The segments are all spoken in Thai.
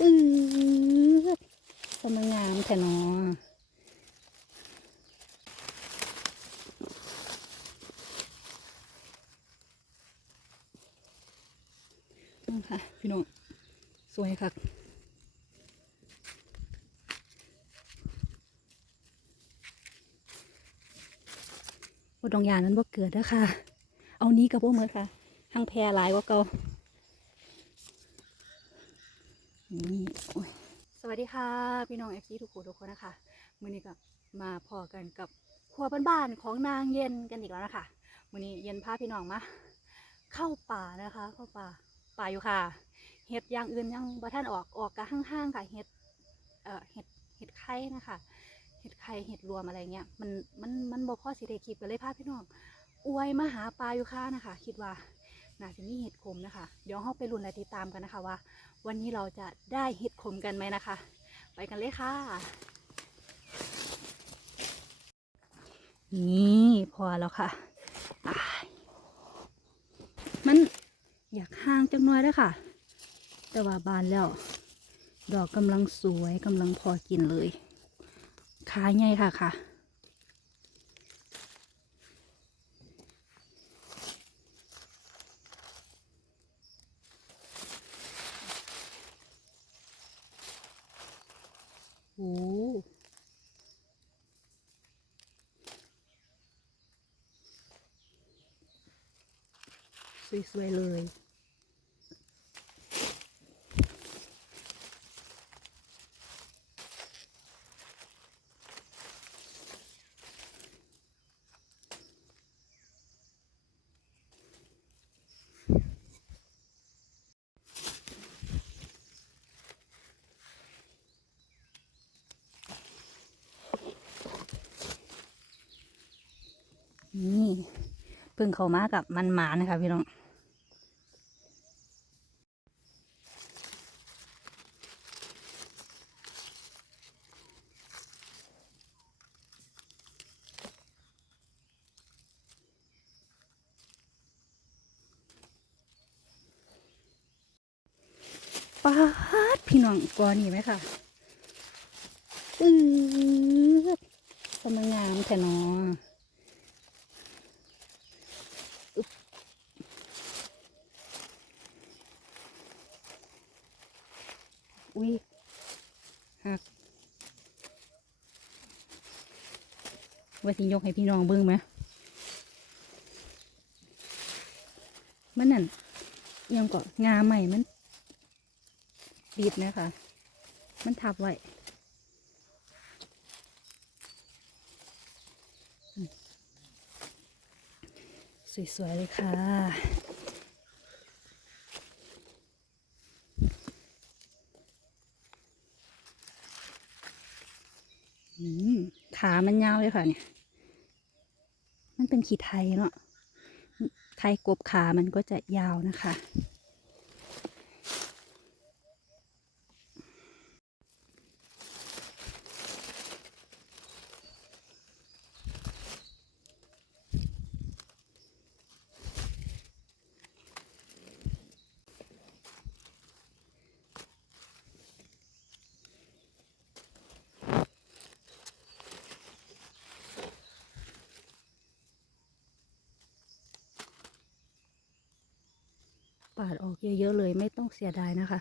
อือสมงามแค่นอนั่ค่ะ พี่น้อง สวยค่ะบดองยานนั้นบ่เกิดเด้อค่ะ เอานี้กับพวกเมื่อค่ะหังแพรหลายกว่าเก่านี่โอ้ยสวัสดี ค่ะ พี่น้องเอฟซีทุกคนทุกคนนะคะมื้อนี้ก็มาพอกันกับครัวบ้านๆของนางเย็นกันอีกแล้วนะคะมื้อนี้เย็นพาพี่น้องมาเข้าป่านะคะ เข้าป่าป่าอยู่ค่ะเห็ดอย่างอื่นยังบ่ท่านออกออกกะห้างๆค่ะเห็ดเอ่อเห็ดเห็ดไข่นะคะเห็ดไข่เห็ดรวมอะไรเงี้ยมันมันมันบ่พอสิได้คลิปกันเลยพาพี่น้องอวยมาหาปลาอยู่ค่ะนะคะ คิดว่าน่าจะมีเห็ดขมนะคะ เดี๋ยวเราไปลุ้นและติดตามกันนะคะว่า วันนี้เราจะได้เห็ดขมกันไหมนะคะ ไปกันเลยค่ะ นี่พอแล้วค่ะ มันอยากห่างจังน้อยแล้วค่ะ แต่ว่าบานแล้ว ดอกกำลังสวยกำลังพอกินเลยขาใหญ่ค่ะค่ะ โอ้สวยๆเลย นี่เพิ่งเข้ามากับมันหมานะคะพี่น้องปาดพี่น้องกอนี่ไหมค่ะอือสมงามแค่นอ อุ้ยหักว่าสิยกให้พี่น้องเบิ่งไหมมันนั่นเอียังก็งาใหม่มันบีบนะคะ มันทับไว้สวย ๆ เลยค่ะ อืม ขามันยาวเลยค่ะเนี่ย มันเป็นขีไทยเนาะไทยกบขามันก็จะยาวนะคะาดออกเยอะๆเลย ไม่ต้องเสียดายนะคะ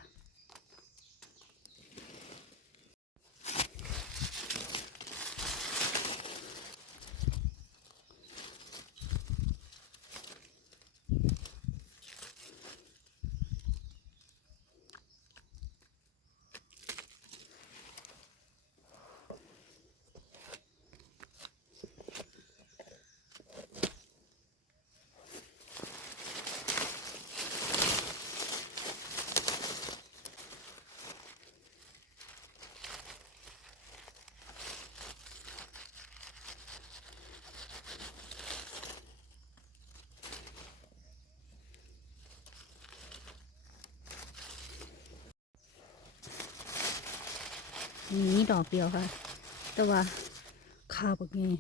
นี่ดอกเดียวค่ะ แต่ว่าขาวแบบนี้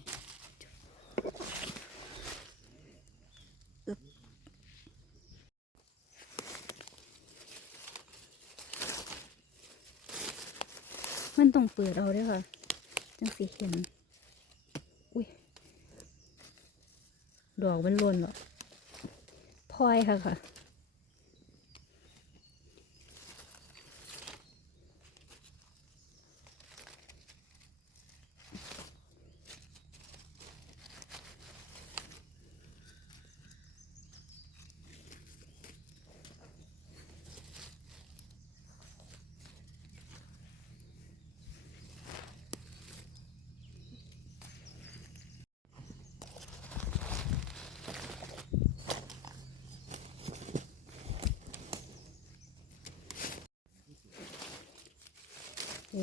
มันต้องเปิดเอาด้วยค่ะ จังสีเห็นอุ้ย ดอกมันล่นเหรอพลอยค่ะค่ะ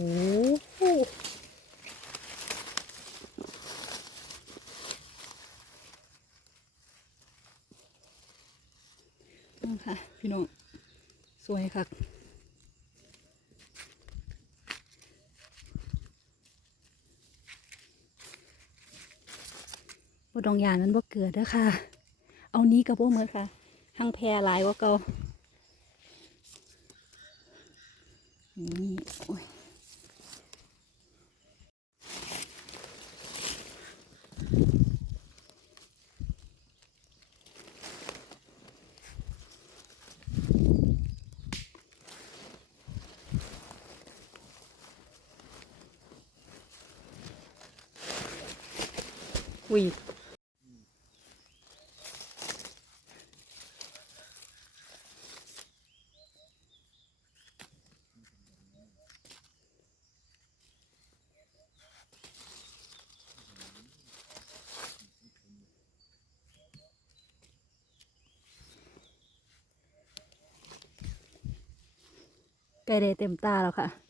โอ้โหนี่ค่ะ พี่น้อง สวยค่ะบดองยางนมันบ่เกิดเด้อค่ะ เอานี้กับพวกมือค่ะหังแพรหลายกว่าเก่านี่โอ้ย อุ้ยใกล้ได้เต็มตาแล้วค่ะ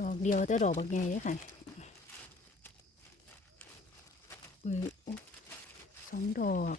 ดอกเดียวแต่ดอกบางใหญ่เลยค่ะอือสองดอก